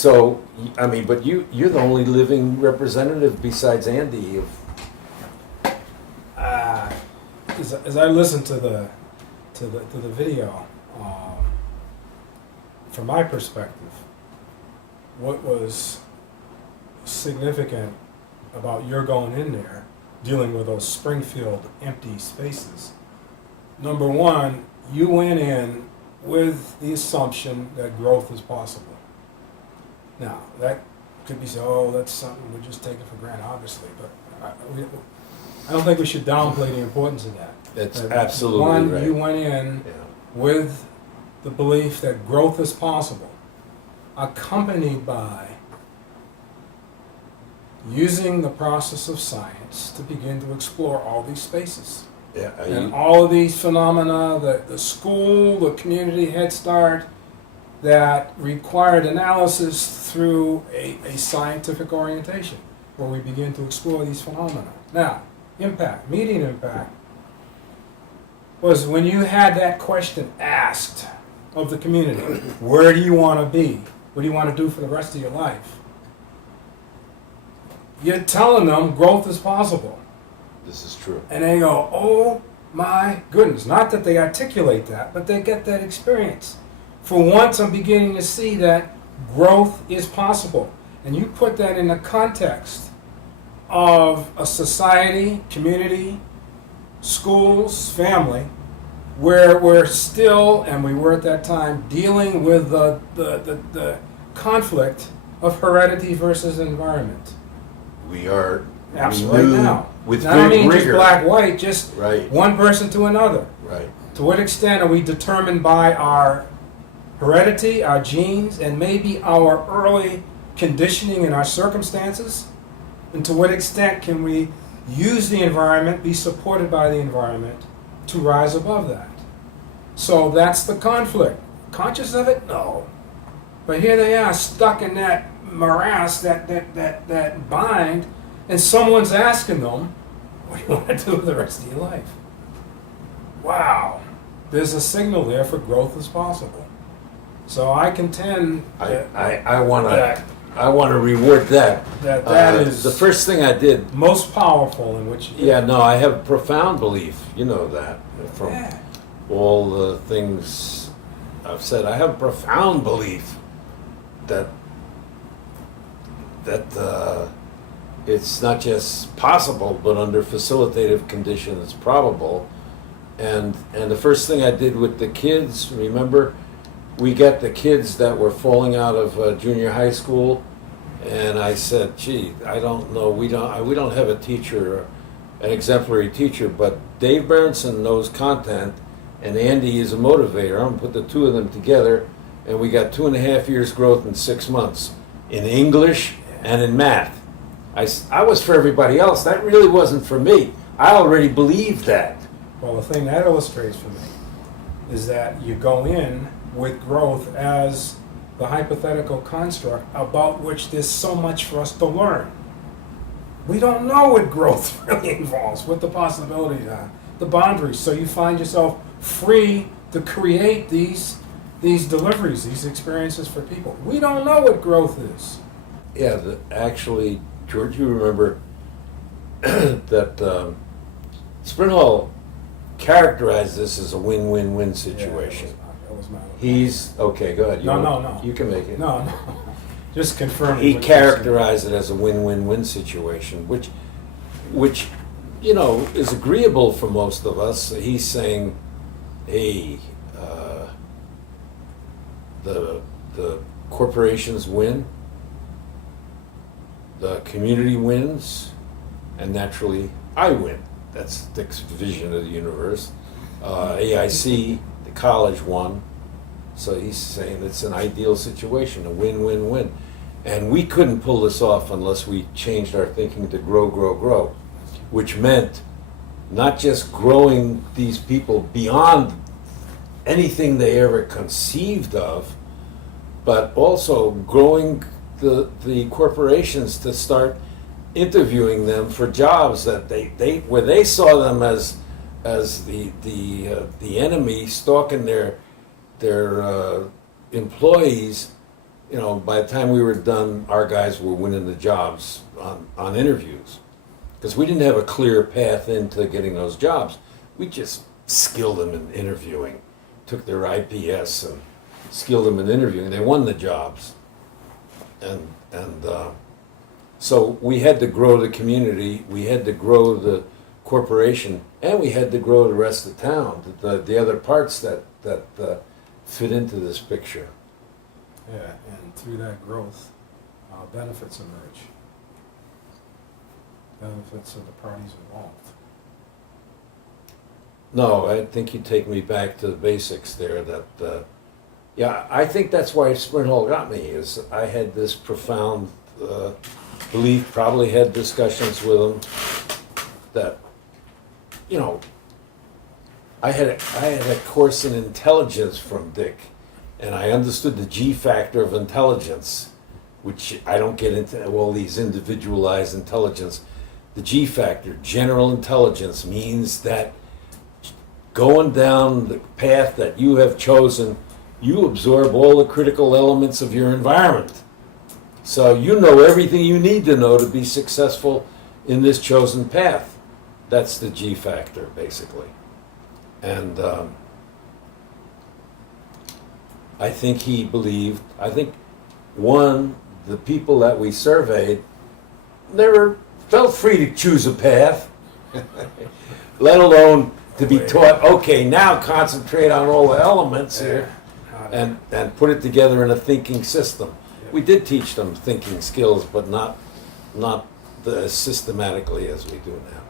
So, I mean, but you're the only living representative besides Andy of, As I listened to the video, from my perspective, what was significant about your going in there, dealing with those Springfield empty spaces. Number one, you went in with the assumption that growth is possible. Now, that could be said, oh, that's something we're just taking for granted, obviously, but I don't think we should downplay the importance of that. that's absolutely One, right. you went in Yeah. with the belief that growth is possible, accompanied by using the process of science to begin to explore all these spaces. Yeah, And all of these phenomena, the school, the community head start, that required analysis through a scientific orientation, where we begin to explore these phenomena. Now, impact, immediate impact, was when you had that question asked of the community, where do you want to be? What do you want to do for the rest of your life? You're telling them growth is possible. this is true. And they go, oh my goodness. Not that they articulate that, but they get that experience. For once, I'm beginning to see that growth is possible. And you put that in the context of a society, community, schools, family, where we're still, and we were at that time, dealing with the conflict of heredity versus environment. We are Absolutely, right now. with Not I mean just rigor. black, white, just Right, one person to another. right. To what extent are we determined by our heredity, our genes, and maybe our early conditioning and our circumstances? And to what extent can we use the environment, be supported by the environment, to rise above that? So that's the conflict. Conscious of it? No. But here they are, stuck in that morass, that bind, and someone's asking them, what do you want to do with the rest of your life? Wow. There's a signal there for growth is possible. So I contend that I want to reward that. that is the first thing I did. most powerful in which Yeah, no, I have a profound belief. You know that from Yeah. all the things I've said. I have a profound belief that it's not just possible, but under facilitative conditions, it's probable. And the first thing I did with the kids, remember, we got the kids that were falling out of junior high school, and I said, "Gee, I don't know. We don't have a teacher, an exemplary teacher, but Dave Berenson knows content, and Andy is a motivator. I'm gonna put the two of them together, and we got 2.5 years growth in 6 months in English and in math. I was for everybody else. That really wasn't for me. I already believed that. Well, the thing that illustrates for me is that you go in with growth as the hypothetical construct about which there's so much for us to learn. We don't know what growth really involves, what the possibilities are, the boundaries. So you find yourself free to create these deliveries, these experiences for people. We don't know what growth is. Yeah, actually, George, you remember that Sprint Hall characterized this as a win-win-win situation. Yeah, that was not. He's, okay, go ahead. No. You can make it. No. Just confirming. He what you're saying. characterized it as a win-win-win situation, which you know is agreeable for most of us. He's saying, hey, the corporations win, the community wins, and naturally I win. That's Dick's vision of the universe. AIC, the college won. So he's saying it's an ideal situation, a win-win-win. And we couldn't pull this off unless we changed our thinking to grow, which meant not just growing these people beyond anything they ever conceived of, but also growing the corporations to start interviewing them for jobs that where they saw them as the enemy stalking their employees, you know, by the time we were done, our guys were winning the jobs on interviews. Because we didn't have a clear path into getting those jobs. We just skilled them in interviewing, took their IPS and skilled them in interviewing. They won the jobs. And so we had to grow the community, we had to grow the corporation, and we had to grow the rest of town, the other parts that fit into this picture. Yeah, and through that growth, benefits emerge. Benefits of the parties involved. No, I think you take me back to the basics there. Yeah, I think that's why Sprint Hall got me. Is I had this profound belief. Probably had discussions with them that, you know, I had a course in intelligence from Dick, and I understood the G factor of intelligence, which I don't get into all these individualized intelligence. The G factor, general intelligence, means that going down the path that you have chosen, you absorb all the critical elements of your environment. So you know everything you need to know to be successful in this chosen path. That's the G factor, basically. And I think he believed, the people that we surveyed never felt free to choose a path, let alone to be taught, okay, now concentrate on all the elements here and put it together in a thinking system. Yeah. We did teach them thinking skills, but not as systematically as we do now.